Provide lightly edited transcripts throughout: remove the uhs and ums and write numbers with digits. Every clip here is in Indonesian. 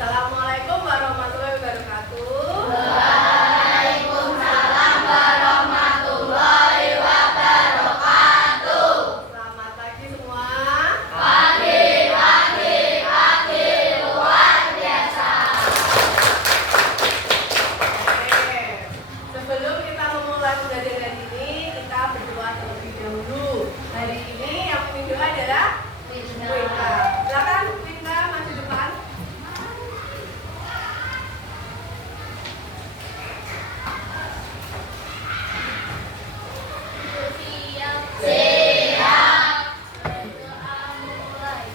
Assalamualaikum warahmatullahi wabarakatuh. Waalaikumsalam warahmatullahi wabarakatuh. Selamat pagi semua. Pagi luar biasa. Oke, sebelum kita memulai pembelajaran ini, kita berdoa terlebih dahulu. Hari ini yang memimpin doa adalah Winka. Silakan Winka maju depan. Siap. Berdoa mulai.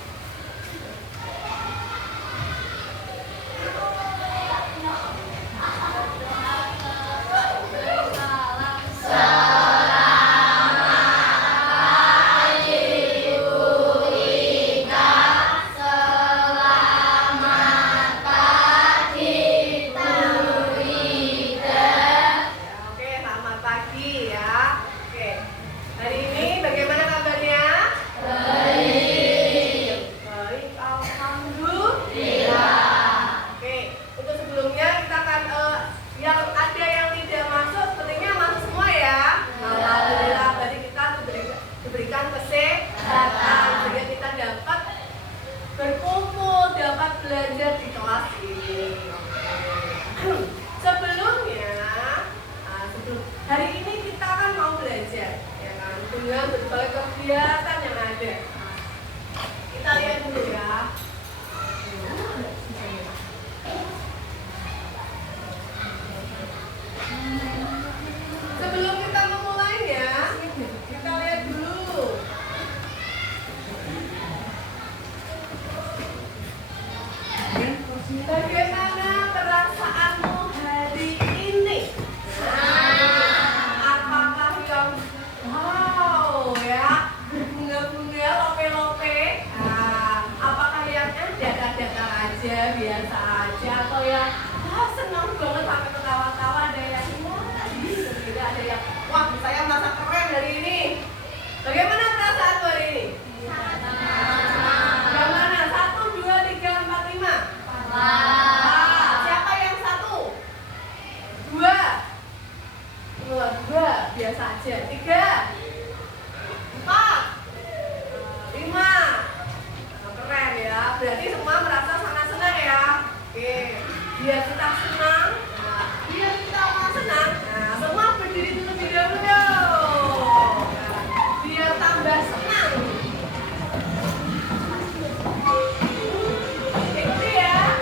Oke, selamat pagi ya. Oke, hari ini bagaimana kabarnya? Baik, alhamdulillah. Oke, untuk sebelumnya kita akan yang ada yang tidak masuk, sepertinya masuk semua ya. Alhamdulillah, berarti kita diberikan kesehatan sehingga kita dapat berkumpul, dapat belajar di kelas ini. Sebelumnya, hari ini kita kan mau belajar, ya kan, dengan berbagai kegiatan yang ada. Kita lihat dulu ya. Sebelum kita memulainya, kita lihat dulu. Bagaimana perasaanmu hari ini? Apakah yang wow ya, berbunga-bunga, lope-lope? Apakah yang datar-datar aja, biasa aja, atau yang senang banget sampai ketawa-tawa? Ada yang juga ada yang wah, saya merasa keren hari ini. Bagaimana perasaanmu hari ini? Bagaimana? 1, 2, 3, 4, 5. Siapa yang 1? 2. 2, biasa aja. 3, 4, 5. Keren ya. Berarti semua merasa sangat senang ya. Oke. Biar kita senang. Biar kita senang. Semua berdiri terlebih dahulu. Biar tambah senang. Ikuti ya.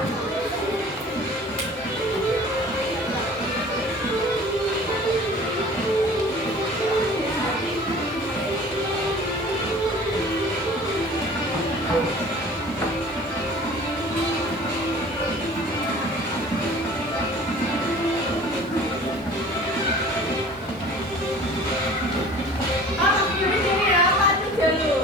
Di sini ya, maju jalur.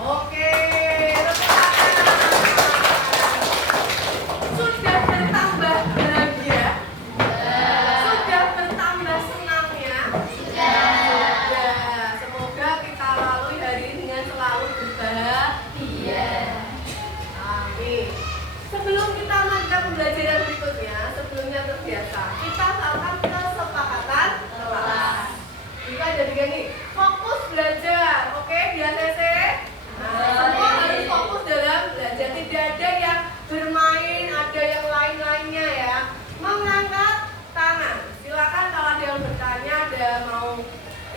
Oke, tepuk tangan. Sudah bertambah bahagia? Sudah bertambah senangnya? Sudah. Semoga kita lalui hari ini dengan selalu berbahagia. Amin. Sebelum kita lanjutkan pembelajaran berikutnya, sebelumnya terbiasa, kita lakukan kesepakatan kelas. Kita ada begini, fokus belajar, oke, di ACC. Semua harus fokus dalam belajar, tidak ada yang bermain, ada yang lain-lainnya ya. Mengangkat tangan, silakan kalau ada yang bertanya, ada mau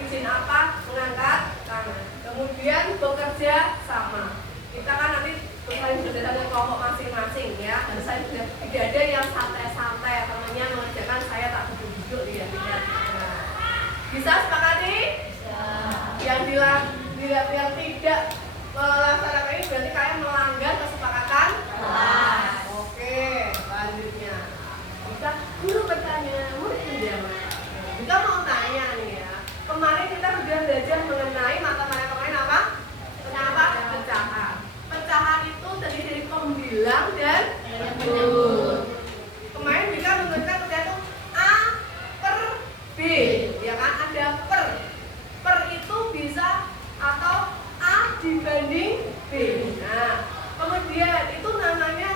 izin apa, mengangkat tangan. Kemudian bekerja sama. Kita kan nanti bermain berdasarkan kelompok masing-masing ya. Harus tidak ada yang santai-santai, temannya mengerjakan saya tak duduk-duduk, tidak. Bisa sepakati? Yang tidak melaksanakan ini berarti kalian melanggar kesepakatan kelas. Oke, selanjutnya. Jika guru bertanya, murid menjawab. Jika mau tanya nih ya, kemarin kita sudah belajar mengenai mata kuliah kemarin apa? Kenapa? Pecahan. Pecahan itu terdiri dari pembilang dan penyebut. Kemarin bisa menggunakan pecahan itu A per B, ya kan? Ada per. Per itu bisa atau A dibanding B. Nah, kemudian itu namanya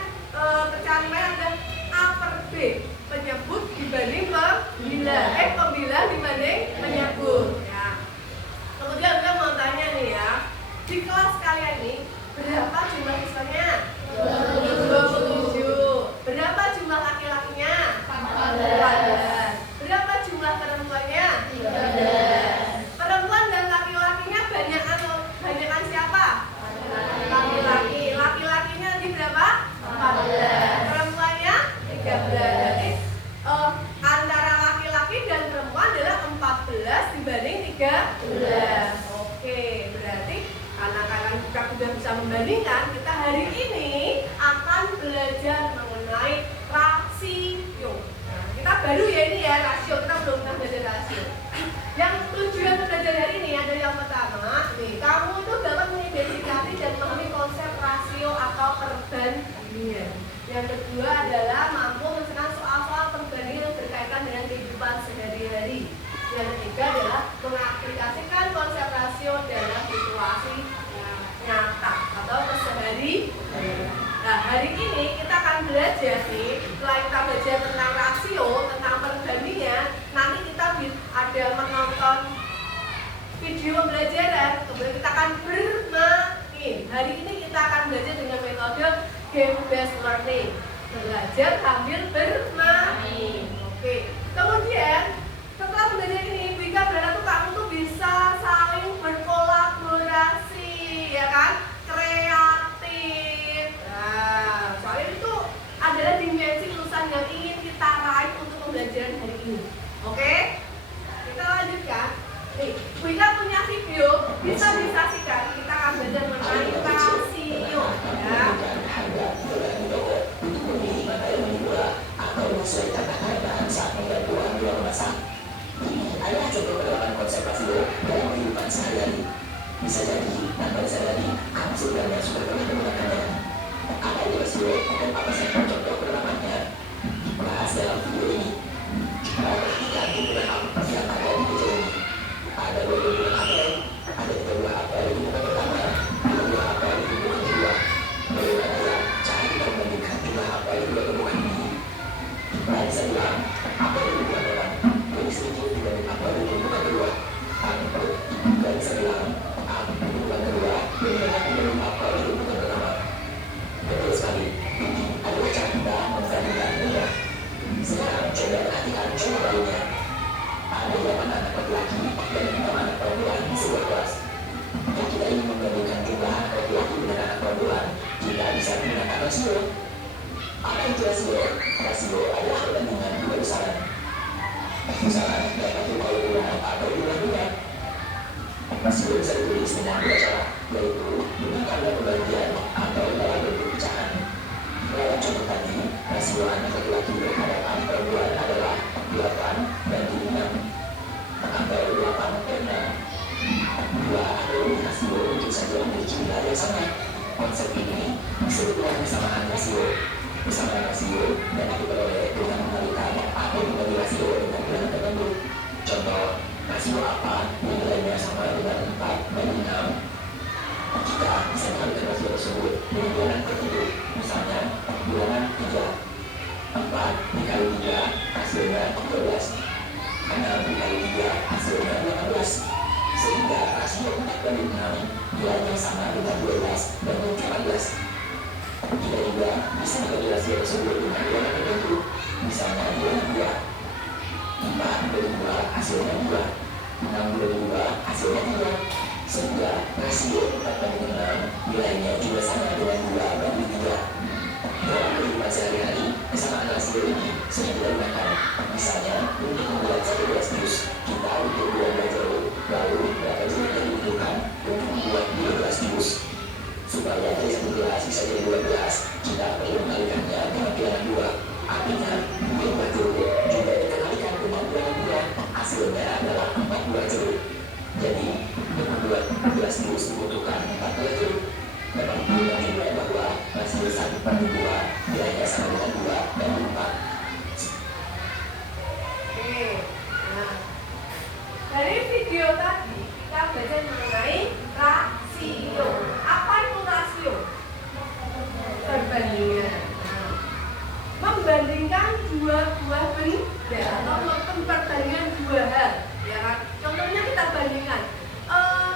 pecahan lain ada A per B, penyebut dibanding pembilang, pembilang dibanding penyebut. Ya. Kemudian kita mau tanya nih ya, di kelas kalian ini berapa jumlah siswanya? 27. Berapa jumlah laki-lakinya? 14. Berapa jumlah perempuannya? 13. Perempuan dan laki-lakinya banyakan siapa? Laki-laki. Laki-lakinya di berapa? 14. Perempuannya 13. Jadi antara laki-laki dan perempuan adalah 14 dibanding 13. Oke, berarti karena kalian juga sudah bisa membandingkan, kita hari ini akan belajar mengenai rasio. Nah, kita baru ya ini ya rasio, kita belum pernah belajar rasio. Yang tujuan belajar hari ini ada yang pertama, nih kamu itu dapat mengidentifikasi dan memahami konsep rasio atau perbandingan. Yang kedua adalah mampu menyelesaikan soal-soal perbandingan yang berkaitan dengan kehidupan sehari-hari. Yang ketiga adalah mengaplikasikan konsep rasio dalam situasi nyata atau kesehari. Nah, hari ini kita akan belajar nih, setelah kita belajar tentang rasio, tentang perbandingan, nanti kita ada menonton video pembelajaran, kemudian kita akan bermain. Hari ini kita akan belajar dengan metode game based learning, belajar sambil bermain. Oke, kemudian setelah belajar ini, Bika berharap tuh kamu tuh bisa saling berkolaborasi, ya kan? Kreatif. Nah, soalnya itu adalah dimensi lulusan yang ingin kita raih untuk pembelajaran hari ini. Oke? Kita lanjutkan. Nih, Bika punya video, bisa disaksikan. Kita akan belajar mengenai rasio, ya. Adalah contoh penerapan konsep rasio dalam kehidupan sehari-hari. Bisa jadi, tanpa disadari, kamu sebenarnya sudah pernah menggunakannya. Apa itu rasio dan apa saja contoh penerapannya? Bahas dalam video ini. Kita perhatikan penggunaan aplikasi yang ada di video ini. Ada dua penggunaan apel, ada tiga buah apel di penggunaan pertama, dua buah apel di penggunaan kedua. Bagaimana ya cara kita membandingkan jumlah apel di dua penggunaan ini? Baik, saya bilang, apel di penggunaan pertama lebih sedikit dibanding apel di penggunaan kedua. Atau, baik saya bilang, apel di penggunaan kedua lebih banyak dibanding apel di penggunaan pertama. Betul sekali, ini adalah cara kita membandingkan mudah. Sekarang coba perhatikan contoh lainnya. Ada 8 anak laki-laki dan 6 anak perempuan di sebuah kelas. Jika kita ingin membandingkan jumlah anak laki-laki dengan anak perempuan, kita bisa menggunakan rasio. Apa itu rasio? Rasio adalah perbandingan dua besaran. Besaran dapat berupa ulang atau ulang-ulang. Rasio bisa ditulis dengan dua cara, yaitu dengan tanda pembagian atau dalam bentuk pecahan. Dalam contoh tadi, rasio anak laki-laki terhadap anak perempuan adalah 8 banding 6 atau 8 per 6. Dua atau rasio untuk saja memiliki nilai yang sama. Konsep ini disebut dengan persamaan rasio. Persamaan rasio dapat diperoleh dengan mengalihkan atau membagi rasio dengan bilangan tertentu. Contoh, rasio apa yang nilainya sama dengan 4 banding 6. Kita bisa mengalihkan rasio tersebut dengan bilangan tertentu. Misalnya, bilangan 3. 4 dikali 3 hasilnya 12. 6 dikali 3 hasilnya 18. Sehingga rasio 4 banding 6 nilainya sama dengan 12 banding 14. Kita juga bisa membagi rasio tersebut dengan bilangan tertentu. Misalnya bilangan 2. 4 banding 2 hasilnya 2. 6 banding 2 hasilnya 3. Sehingga rasio 4 banding 6 nilainya juga sama dengan 2 banding 3. Dalam kehidupan sehari-hari, kesamaan rasio ini sering kita gunakan. Misalnya, untuk membuat satu gelas jus, kita butuh 2 hasilnya adalah 4 buah jeruk. Jadi untuk membuat gelas jus dibutuhkan 4 buah jeruk. Memang punya nilai bahwa rasio 1/2 nilainya sama dengan 2 dan 4. Oke, nah dari video tadi kita belajar mengenai rasio. Apa itu rasio? Perbandingan. Nah, membandingkan dua buah benda atau memperbandingkan dua hal, ya kan? Contohnya kita bandingkan,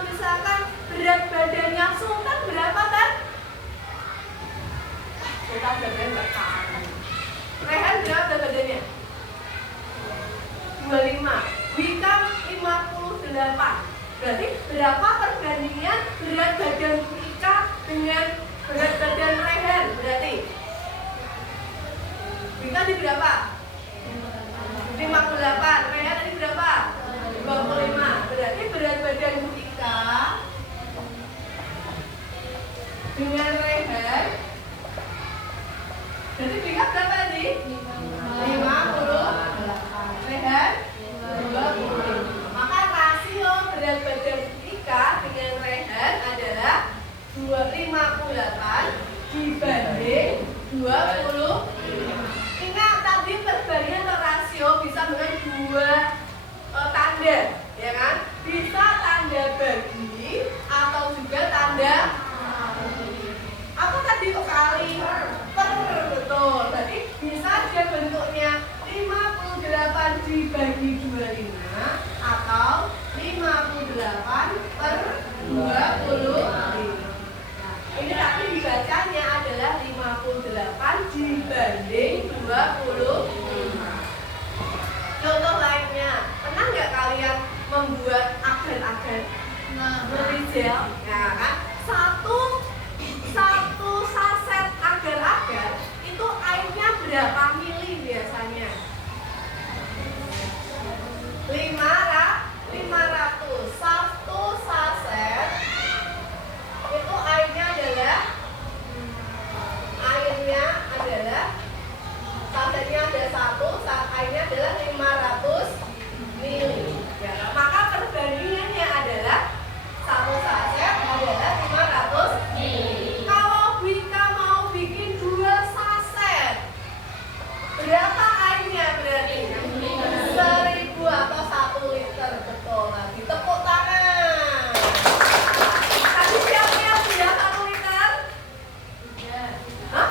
misalkan berat badannya Sultan berapa kan? Sultan badannya nggak tahu. Rehan berapa badannya? 25. Wika 58. Berarti berapa perbandingan berat badan Wika dengan berat badan Rehan? Berarti Wika di berapa? 58. Rehan tadi berapa? 25. Berarti berat badan Wika dengan Rehan, berarti Wika berapa tadi? 50. Rehan 25. Maka rasio berat badan Wika dengan Rehan adalah 258 dibanding 25. Ingat tadi perbandingan atau rasio bisa dengan dua tanda, ya kan? Bisa tanda bagi atau juga tanda apa tadi kali per, betul. Berarti bisa dia bentuknya 58 dibagi 25 atau 58/25. Ini tapi dibacanya adalah 58 dibanding 25. Contoh lainnya, pernah nggak kalian membuat agar-agar berijel? Ya kan? Satu saset agar-agar itu airnya berapa mili biasanya? 500. Satu saset itu airnya adalah sasetnya ada satu, airnya adalah 500 mili. Ya, maka perbandingannya adalah satu saset adalah 500 mili. Kalau Wika mau bikin 2 saset, berapa airnya berarti? 1000 atau 1 liter. Betul. Nah, ditepuk tangan. Tadi siapa yang sudah 1 liter? Hah?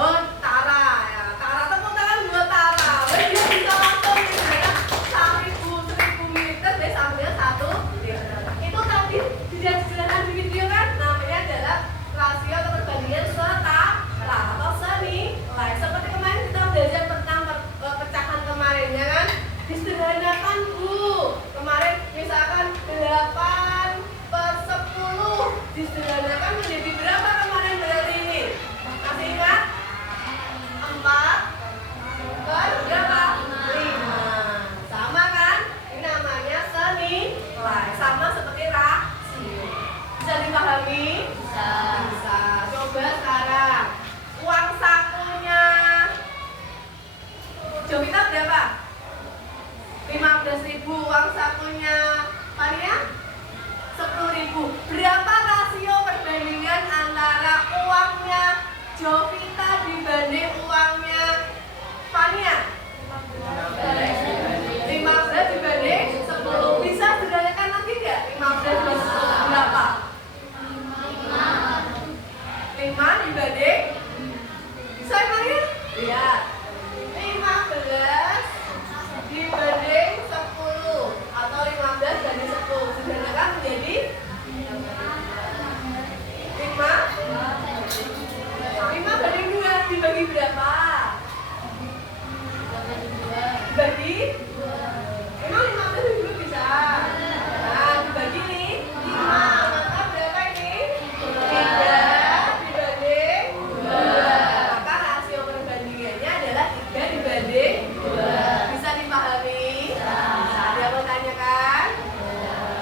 Oh, Tara ya. Tara, tepuk tangan buat Tara. Dia bisa langsung misalnya 1000 mililiter deh sampai 1 liter. Itu tadi dijelaskan di video kan? Namanya adalah rasio atau perbandingan setara atau senilai. Seperti kemarin kita belajar tentang pecahan kemarin, ya kan? Disederhanakan, Bu. Kemarin misalkan 8/10 disederhanakan menjadi berapa kemarin berarti ini? Masih ingat? 4/berapa? 5. Sama kan? Ini namanya senilai. Sama seperti rasio. Bisa dipahami? Bisa. Coba sekarang uang sakunya Jovita berapa? 15.000. Uang sakunya Fania 10.000. Berapa rasio perbandingan antara uangnya Jovita dibanding uangnya Fania? 15 dibanding 10. Bisa sederhanakan lagi nggak? 15 dibanding 10 berapa? 5 dibanding? Bisa Fania? Iya. 15 dibanding 10 atau 15 banding 10. Sederhanakan menjadi 5 banding 2 dibagi berapa? Dibagi? Emang 15 dibagi 2 bisa? Nah, dibagi nih 5. Maka berapa ini? 3 dibanding 2. Maka rasio perbandingannya adalah 3 dibanding 2. Bisa dipahami? Bisa. Ada yang mau tanyakan?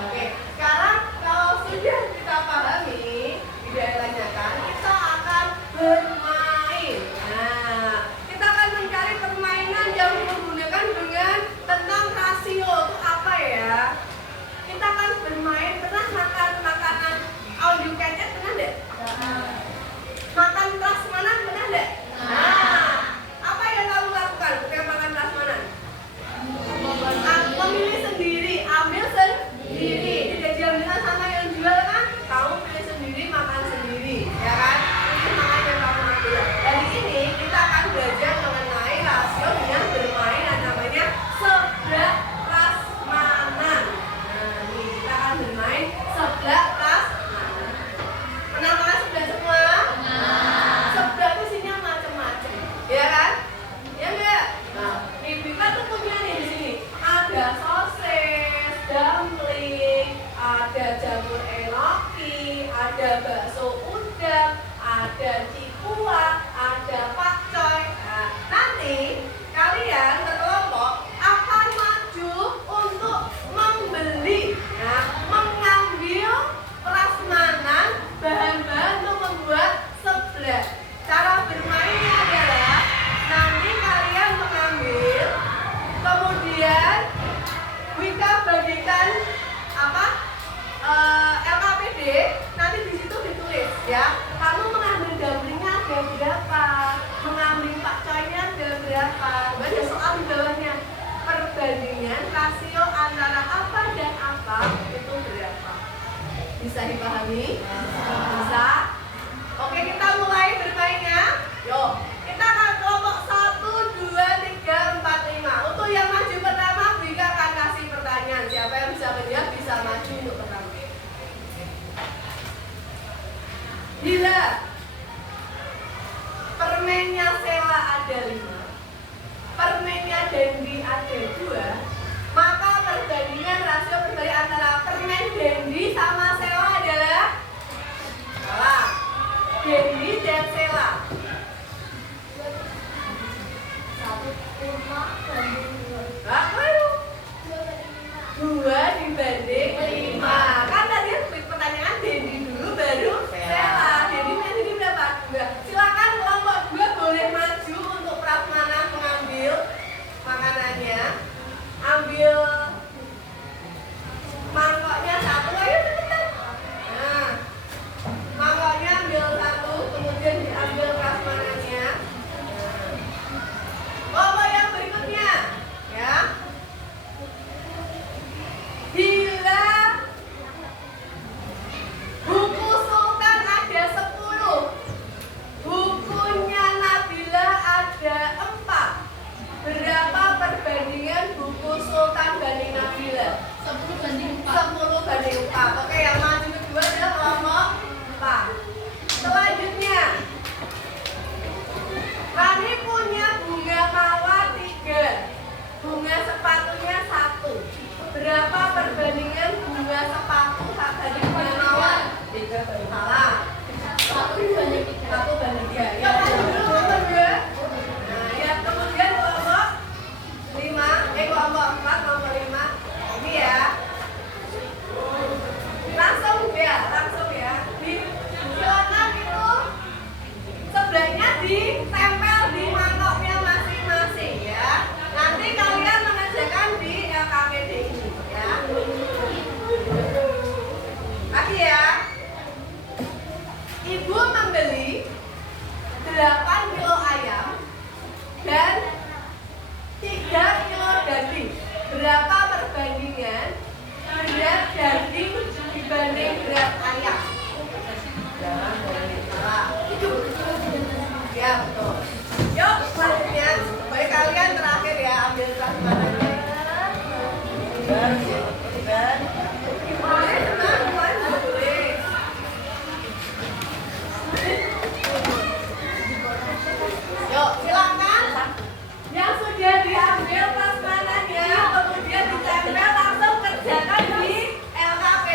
Oke, sekarang kalau sudah kita pahami, tidak tanyakan, kita akan bermain. Nah, kita akan mencari permainan yang menggunakan dengan dumpling, ada jamur enoki, ada bakso udang, ada cikuak, ada pakcoy. Nah, nanti kalian berkelompok akan maju untuk membeli, ya, mengambil prasmanan bahan-bahan untuk membuat seblak. Cara bermainnya adalah nanti kalian mengambil, kemudian Wika bagikan apa LKPD, nanti di situ ditulis ya. Kamu mengambil dumplingnya ada berapa, mengambil pakcoynya ada berapa. Ada soal di bawahnya, perbandingan rasio antara apa dan apa itu berapa. Bisa dipahami? Bisa? Oke, kita mulai bermainnya. Yuk, kita akan kelompok 1, 2, 3, 4, 5. Untuk yang maju pertama, Wika akan kasih pertanyaan. Siapa yang bisa menjawab bisa maju untuk pertama. Bila permennya Sela ada 5, permennya Dendi ada 2, maka perbandingan rasio berbalik antara permen Dendi sama Sela adalah salah. Dendi dan Sela 2 dibanding 5. Kan tadi pertanyaan Dendi dulu baru Sela. Dendi ini berapa? 2. Silakan kelompok 2 boleh maju untuk prasmanan mengambil makanannya. Ambil mangkoknya 1, ayo cepetan. Nah, mangkoknya ambil 1, kemudian diambil prasmanannya. Kelompok yang berikutnya, ya. Bila buku Sultan ada 10, bukunya Nabila ada 4, berapa perbandingan buku Sultan banding Nabila? 10 banding 4. 10 banding 4. Oke, yang maju kedua adalah kelompok 4. Selanjutnya, Rani punya bunga mawar 3, bunga sepatunya 1. Berapa perbandingan bunga sepatu banding bunga mawar? 3 banding salah. 1 banding 3. 1 banding 3. Ya, maju dulu kelompok 2. Nah, ya, kemudian kelompok 5, kelompok 4, kelompok 5. Ini ya. Langsung ya. Silakan itu sebelahnya ditempel di mangkoknya masing-masing ya. Nanti kalian mengerjakan di LKPD ini ya. Lagi ya. Ibu membeli 8 kilo ayam dan 3 kilo daging. Berapa perbandingan berat daging dibanding berat ayam? Jangan boleh salah. Ya, betul. Yuk, selanjutnya. Baik, kalian terakhir ya, ambil prasmanannya. Boleh, tenang, boleh. Yuk, silakan. Yang sudah diambil prasmanannya, kemudian ditempel langsung kerjakan di LKP.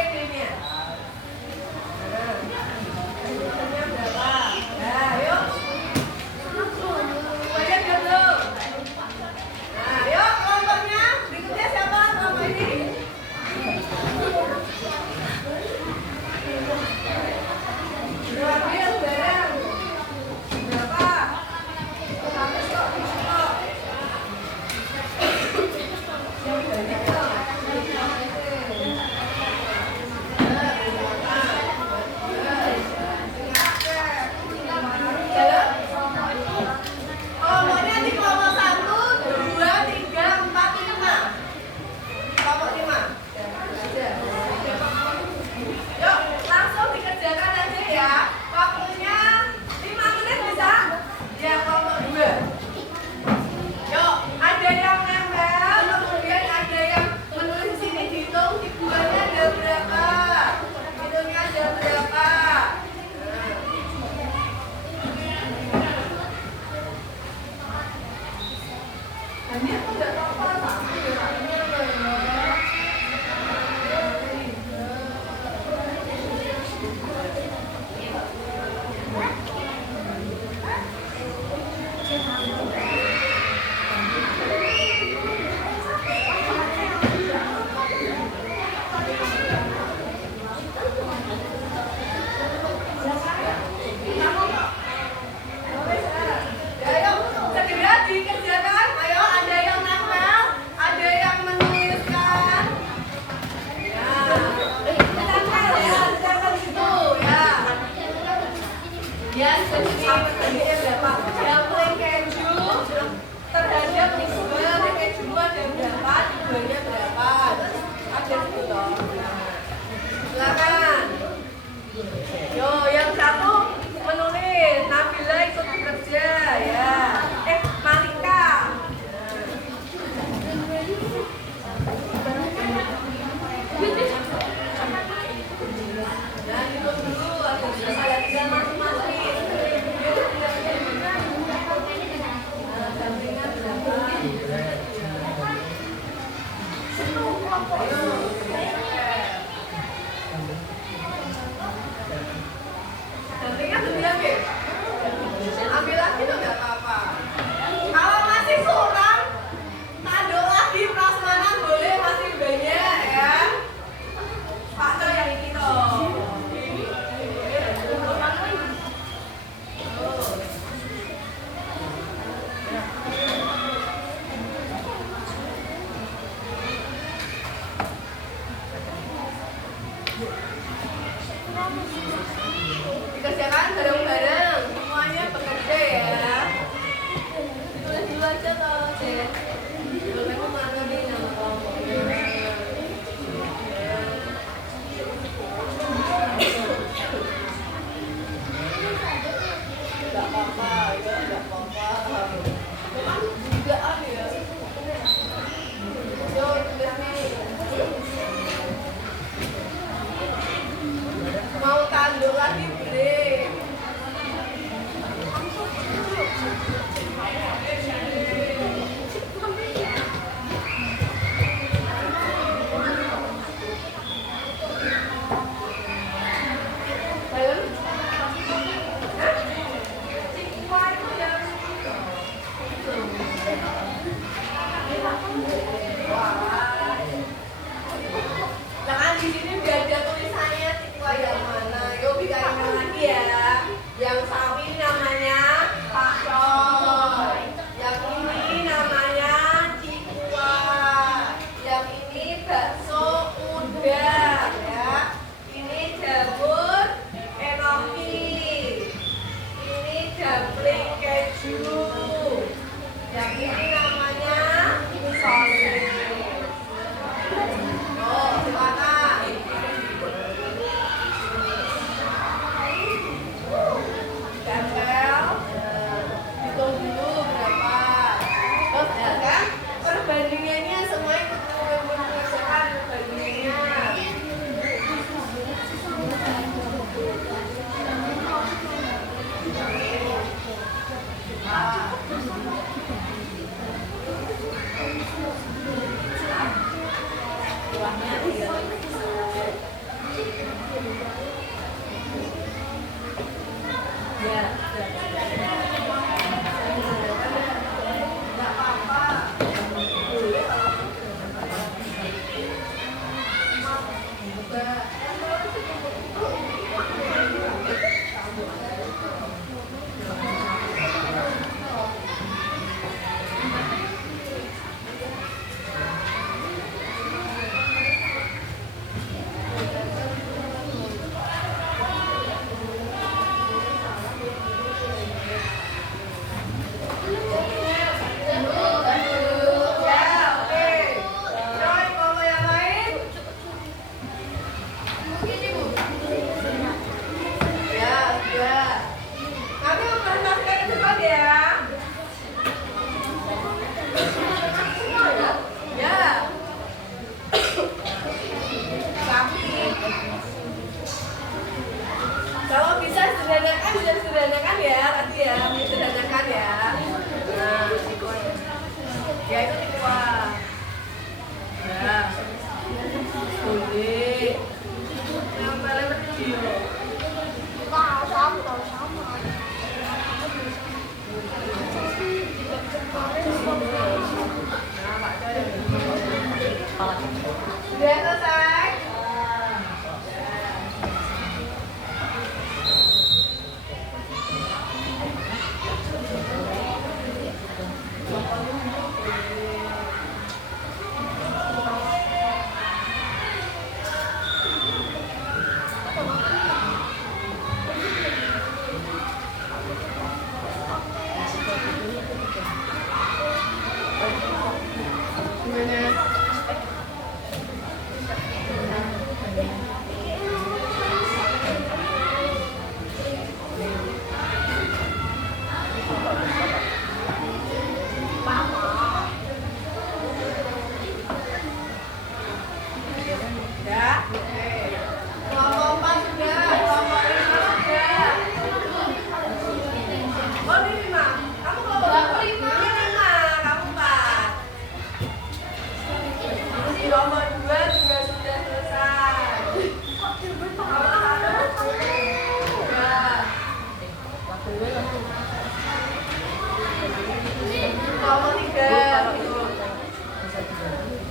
Sudah selesai?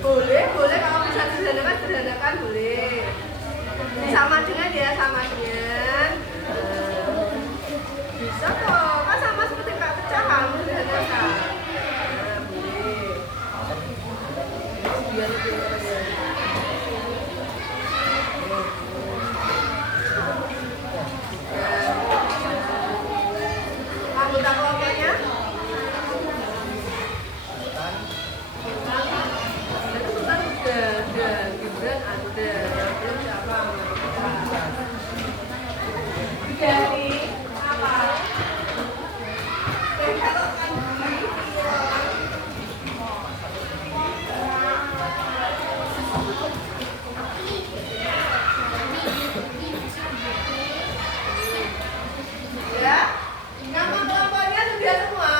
Boleh kalau bisa sederhanakan boleh. Sama dengan ya, sama dengan. Bisa kok, kan sama seperti kak pecahan sederhanakan. Boleh. Biar lebih anggota kelompoknya. Gibran ada, belum siapa? Dari apa? Kalau kan ya, nama kelompoknya sudah semua?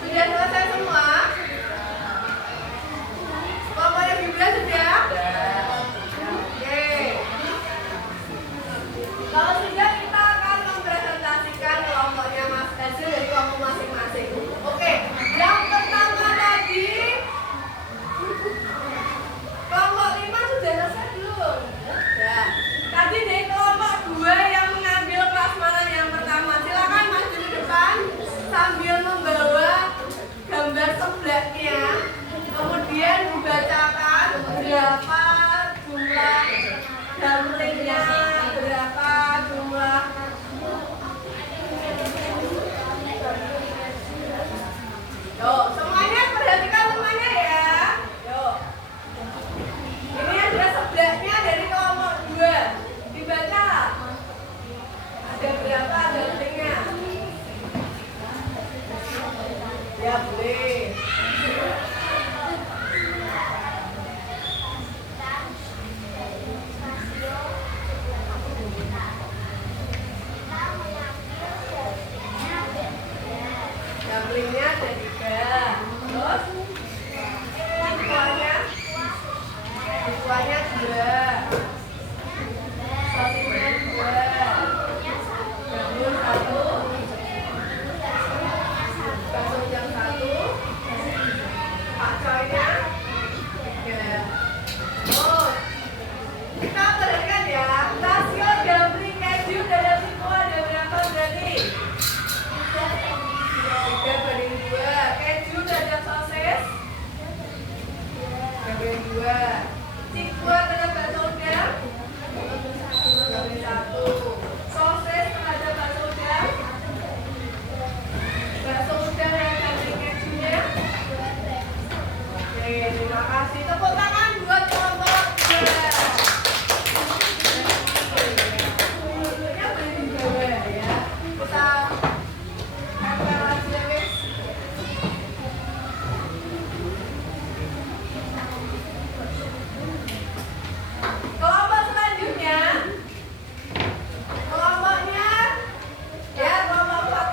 Sudah selesai semua? Kelompoknya Gibran sudah? Oke. Kalau sudah, kita akan mempresentasikan kelompoknya Mas hasil dari kelompok masing-masing. Oke, yang pertama tadi kelompok 5 sudah selesai belum? Ya. Tadi dari kelompok 2 yang mengambil prasmanan yang pertama, silakan maju ke depan sambil membawa gambar seblaknya. Kemudian dibacakan berapa jumlah gambarnya, berapa jumlah. Yuk, semuanya perhatikan semuanya ya. Yuk. Ini ada seblaknya dari kelompok 2. Dibaca. Ada berapa gambarnya? Ya boleh. Gambarnya ada 3. Terus siswanya 2. Sosisnya 2. Jamur 1. Bakso jam 1. Pakcoynya 3. Terus kita perhatikan ya, rasio gambling keju dan siku ada berapa berarti? 3/2. Keju dan sosis 3/2. Siku terhadap bakso udang 2/1. Sosis terhadap bakso udang. Bakso udang yang gambling kejunya. Oke, terima kasih. Tepuk tangan buat kelompok 2. Duduknya boleh di bawah ya. Kita tempel aja wis. Kelompok selanjutnya, kelompoknya ya kelompok 4.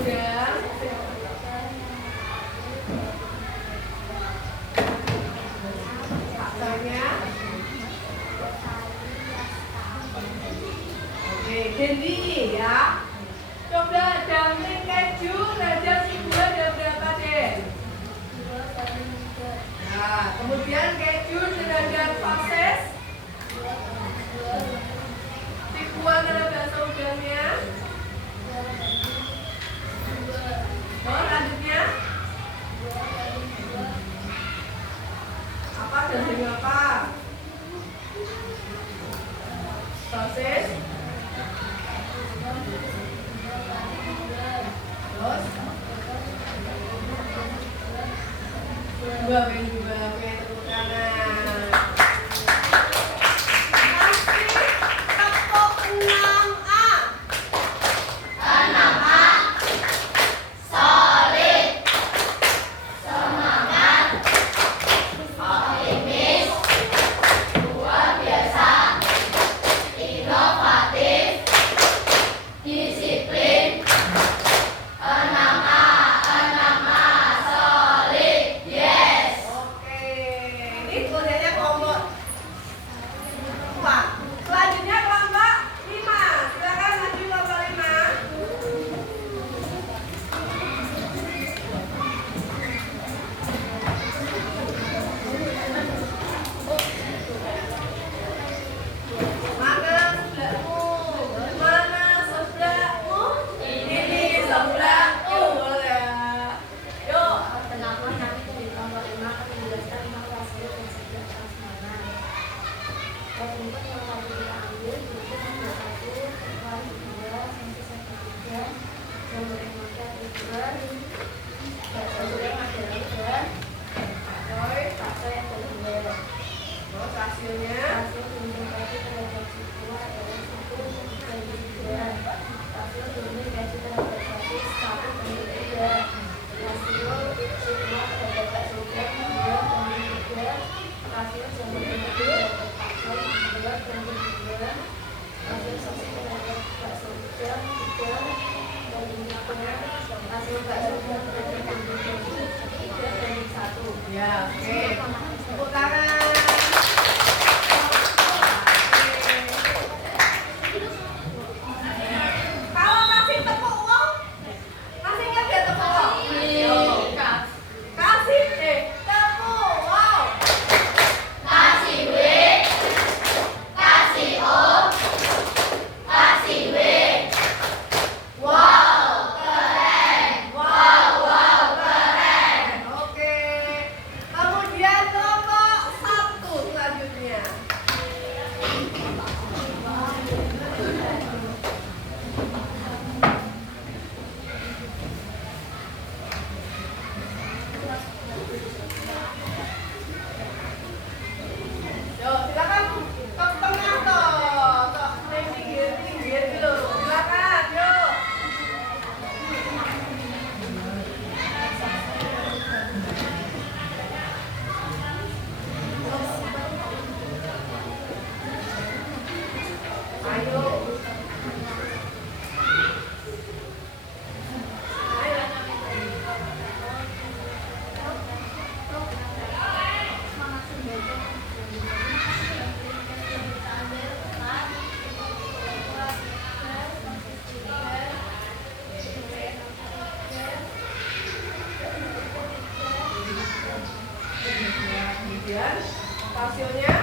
udang. Aksaranya. Oke, Dendi ya. Coba dumpling keju derajat suhu ada berapa, Den? Nah, kemudian keju derajat Celcius. Ribuan dalam bahasa udangnya. Oh, lanjutnya. Apa dan dengan apa? Celcius. Terus? Dua, oke, tepuk tangan. Kasih tepuk 6A. 6A. Solid. Semangat. Optimis. Luar biasa. Inovatif. Disiplin. 6A. 6A. Solid. Yes. Oke, ini kemudiannya kelompok 4. Selanjutnya kelompok 5. Silakan maju kelompok 5. Mana sebelahmu? Mana sebelahmu? Ini sebelahmu. Boleh. Yuk. Kenapa nanti di nomor 5 akan menjelaskan tentang rasio dan sebelah transmanan. Untuk yang tadi kita ambil itu nomor 1, nomor 2, sampai 3, nomor 5 ada 2, nomor 5 ada 2, faktor yang kedua. Terus hasilnya. Rasio tunjuk gaji terhadap suku adalah 1/3. Rasio tunjuk gaji terhadap basis 1/3. Rasio suku terhadap bakso udang 2/3. Rasio jamur terhadap bakso 2/3. Rasio sosis terhadap bakso udang 3/5. Rasio bakso udang terhadap tunjuk gaji 3/1. Ya, oke. Tepuk tangan. Kalau kasih tepuk uang, kasih nggak dia tepuk uang? Kasih tepuk uang. Kasih W, kasih O, kasih W. Wow, keren. Wow, keren. Oke. Kemudian kelompok 1 selanjutnya. Yo, silakan ke tengah toh. Toh, pinggir dulu. Silakan, yuk. Ayo. Kemudian hasilnya.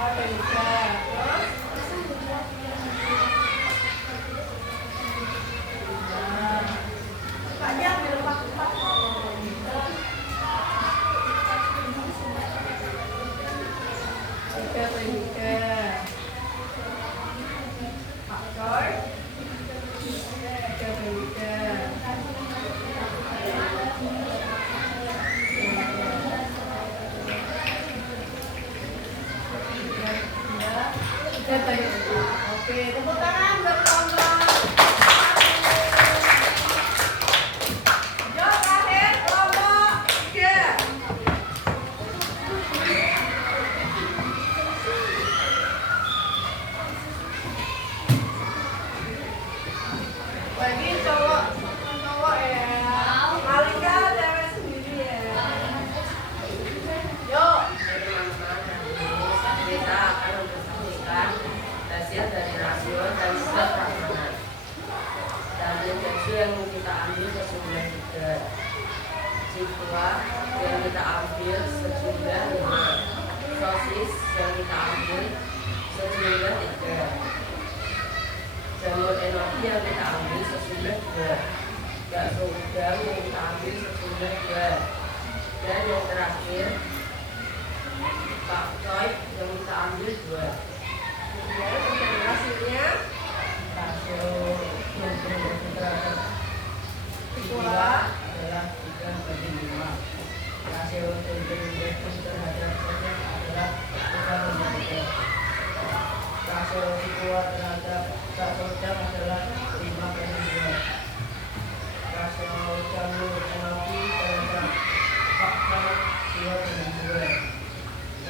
Ada juga. Terus tadi ambil 4. Tiga. Faktor. 3. Oke, tepuk tangan buat teman-teman. Jawab terakhir kelompok 3. ambil sejumlah 5. Sosis yang kita ambil sejumlah 3. Jamur enoki yang kita ambil sejumlah 2. Bakso udang yang kita ambil sejumlah 2. Dan yang terakhir pakcoy yang kita ambil 2. Kemudian untuk hasilnya rasio terhadap pula adalah 3/5. Rasio index terhadap sosok adalah 3/3. Rasio pula terhadap bakso udang adalah 5/2. Rasio jamur enoki terhadap pakcoy 2/2.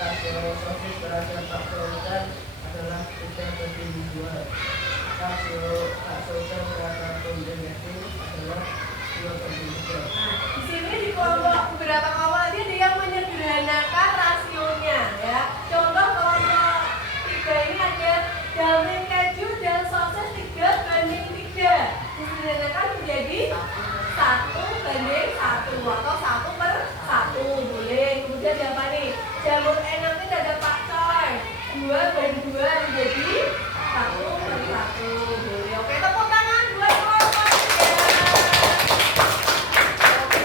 Rasio sosis terhadap bakso udang adalah 3/2. Rasio bakso udang terhadap kondeng itu adalah 2/3. Di sini di kelompok beberapa kelompok tadi ada yang menyederhanakan rasionya ya. Contoh kelompok 3 ini ada daging keju dan sosis 3/3. Disederhanakan menjadi 1/1 atau 1/1 boleh. Kemudian apa nih? Jamur enoki ada pakcoy 2/2 menjadi 1/1 boleh. Oke, tepuk tangan buat kelompok 3. Oke.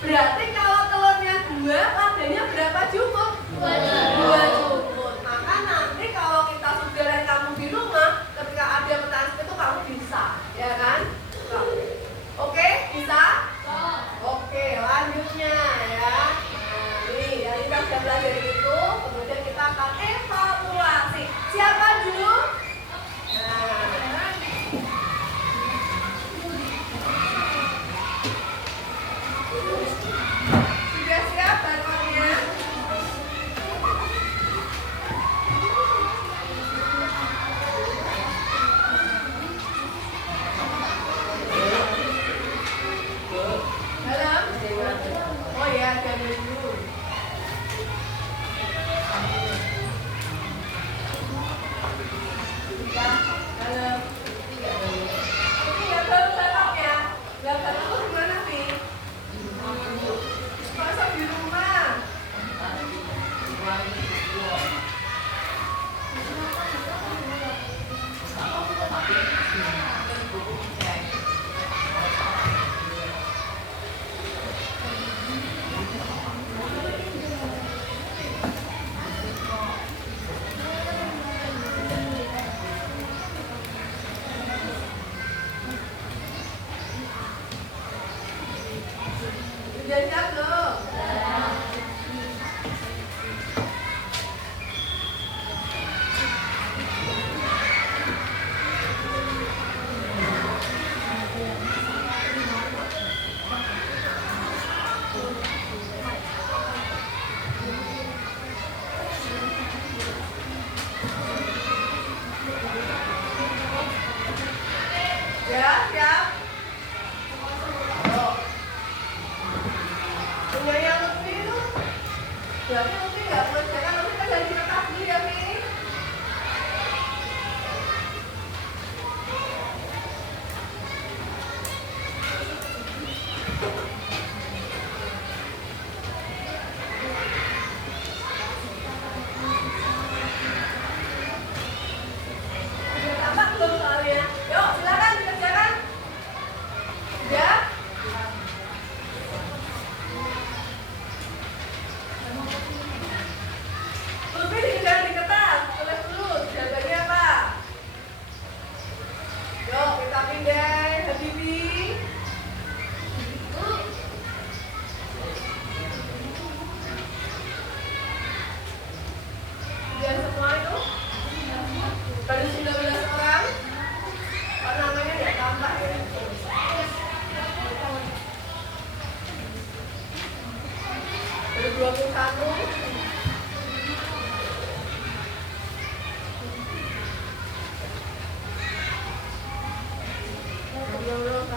Berarti kalau telurnya 2, ladanya berapa cukup? 2 cukup. Maka nanti kalau kita sudah kamu di rumah, ketika ada pertanyaan itu kamu bisa, ya kan? Oke, bisa? Oke, lanjutnya ya. Nah, ini yang kita sudah belajar itu, kemudian kita akan evaluasi. Siapa dulu? Nah, sudah siap barcode-nya? Dalam? Oh ya, jangan dulu. Dalam. Ini nggak tahu laptopnya. Nggak tahu gimana sih? Masa di rumah? Udah siap belum? Ya, siap. Oh. Punya yang Lutfi itu? Berarti Lutfi nggak mengerjakan, Lutfi kan dari kertas dulu ya, Mi? Udah tampak belum soalnya? Yuk, silakan dikerjakan. Ya? Lutfi dikerjakan di kertas, tulis dulu jawabannya apa? Yuk, kita pindah, Habibie. Udah semua itu? Baru 19 orang? Kok namanya nggak tampak ya? Baru 21.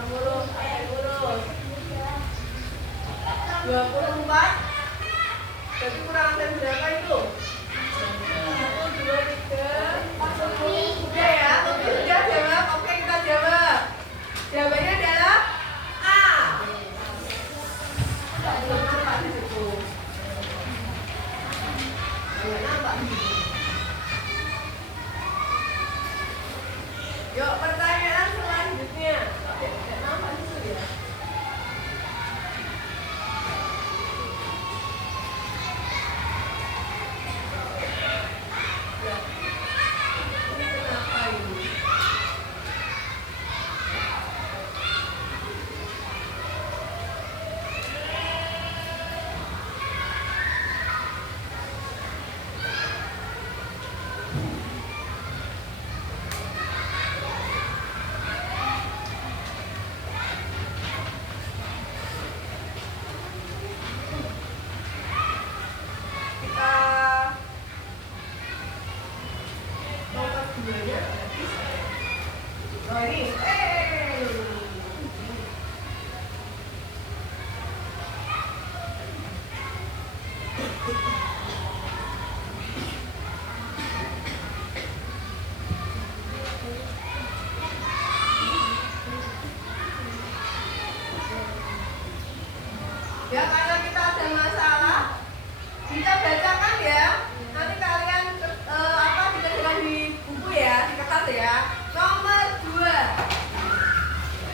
Lurus. 24. Jadi kurang absen berapa itu? 1, 2, 3, 4. Udah ya? Tapi sudah jawab? Oke, kita jawab. Jawabannya adalah A. Belum nampak di situ. Belum nampak. Yuk, pertanyaan selanjutnya. Tidak nampak di situ ya? Ya. Ini kenapa ini? Kita nomor 2-nya nggak bisa ya? Oh ini, ya karena kita ada masalah, kita bacakan ya. Nanti kalian dikerjakan di buku ya, di kertas ya. Nomor 2.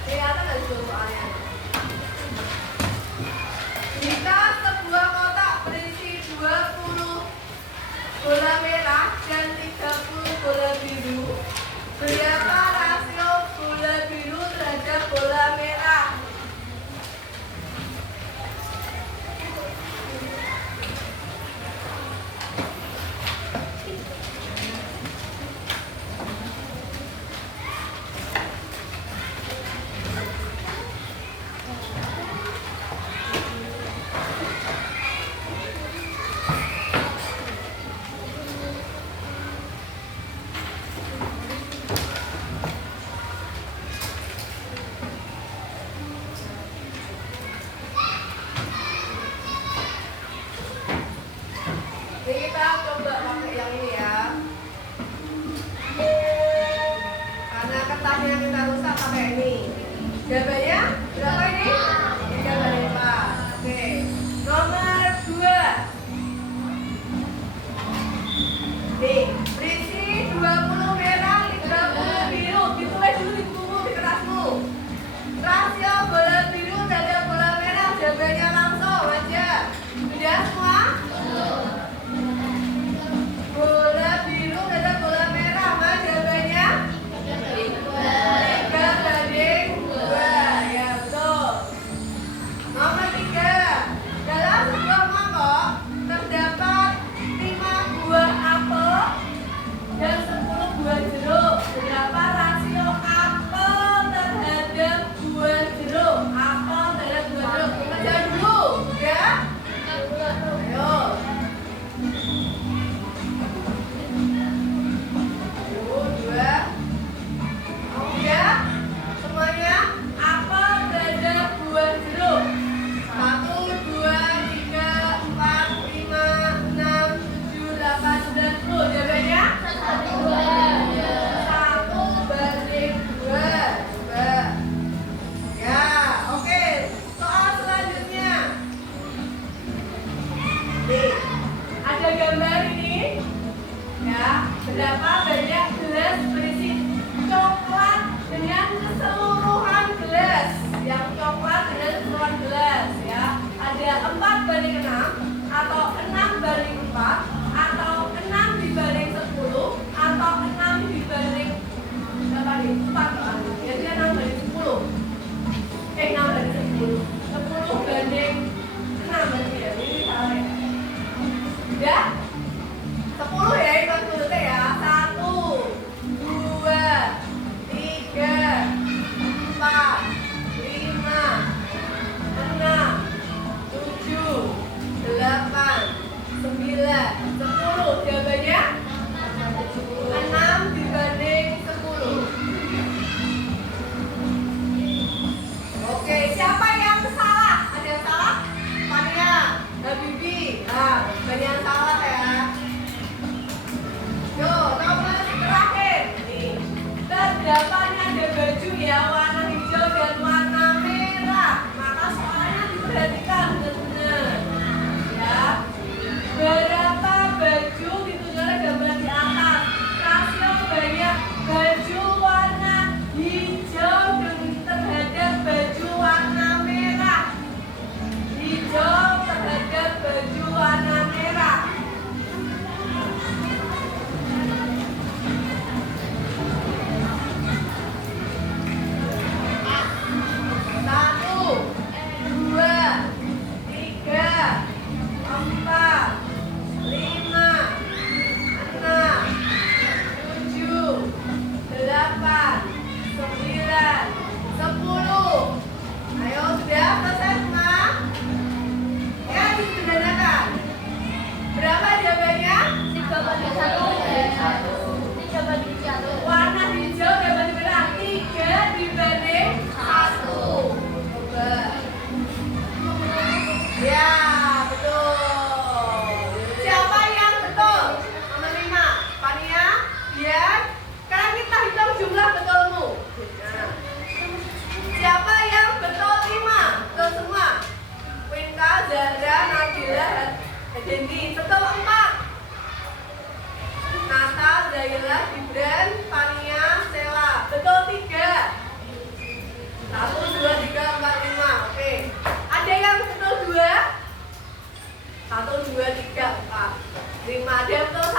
Kelihatan nggak dulu soalnya? bola merah dan 30 bola biru, berapa rasio bola biru terhadap bola merah? Jadi kita coba pakai yang ini ya. Karena kertasnya kita rusak pakai ini. Jawabannya berapa ini? 3/4. Oke. Nomor 2. Nih, berisi 20 merah, 30 biru. Ditulis dulu di buku di kertasmu. Rasio bola biru terhadap bola merah. Jawabannya langsung aja. Sudah semua? Bola biru dan bola merah, mas jawabannya 3/2. Ya betul. Nomor 3. Dalam sebuah mangkok terdapat 5 buah apel dan 10 buah jeruk. Berapa rasio apel terhadap buah jeruk? Apel terhadap buah jeruk. Kerja dulu, ya? Ayo. Semuanya apel terhadap buah jeruk. 1, 2, 3, 4, 5, 6, 7, 8, 9, 10. Jawabannya 1/2. Coba. Ya, oke. Soal selanjutnya. Nih, ada gambar ini. Ya, berapa banyak gelas berisi coklat dengan keseluruhan gelas? Yang coklat dengan keseluruhan gelas ya. Ada 4/6 atau 6/4 atau 6/10 atau 6/4 jadi 6/10. 6/10. 10/6 berarti ya. Ini salah ya. Ya? 10 ya, hitung dulu teh ya. 1, 2, 3, 4, 5, 6, 7, 8, 9, 10. Jawabannya 6/10. Oke, siapa yang salah? Ada yang salah? Fania, Habibi. Nah, banyak yang salah ya. Yo, nomor terakhir nih. Terdapatnya ada baju ya warna hijau dan warna merah. Maka soalnya diperhatikan benar-benar. Ya. Berapa baju ditunjukkan gambar di atas? Rasio banyak baju warna hijau terhadap baju warna merah. Hijau terhadap baju warna merah. Dendi, betul 4. Nata, Zaila, Gibran, Fania, Sela. Betul 3. 1, 2, 3, 4, 5. Oke. Ada yang betul 2? 1, 2, 3, 4, 5. Ada yang betul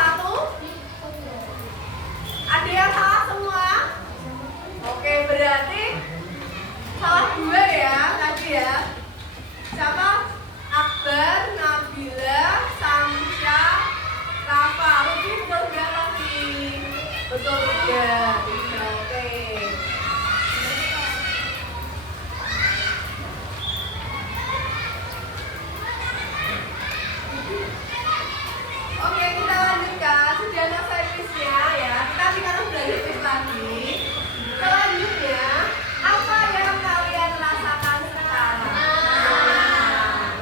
Tiga, oke. Oke, kita lanjutkan. Sudah selesai quiznya ya. Kita sekarang belajar quiz lagi. Selanjutnya, apa yang kalian rasakan sekarang?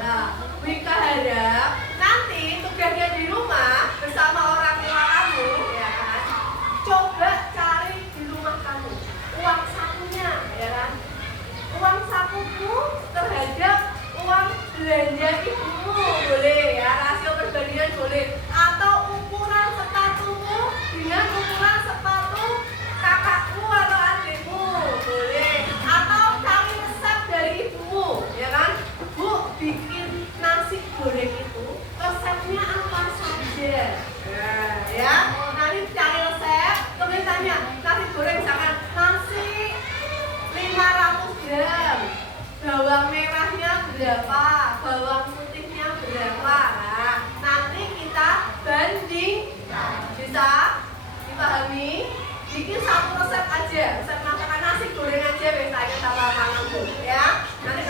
Nah, Wika harap nanti tugasnya di rumah bersama orang tua kamu, ya kan? Coba cari di rumah kamu uang sakunya, ya kan? Uang sakumu terhadap uang belanja ibumu, boleh ya, rasio perbandingan boleh, atau ukuran sepatumu dengan ukuran sepatu kakakmu atau adikmu, boleh, atau cari resep dari ibumu, ya kan? Bu, bikin nasi goreng itu resepnya apa saja? Nah, ya, nanti cari resep, kemudian tanya, nasi goreng misalkan nasi 500 gram, bawang merahnya berapa, bawang putihnya berapa. Nah, nanti kita bandingkan. Bisa dipahami? Bikin satu resep aja, resep masakan nasi goreng aja biasanya sama makanan, ya. Nanti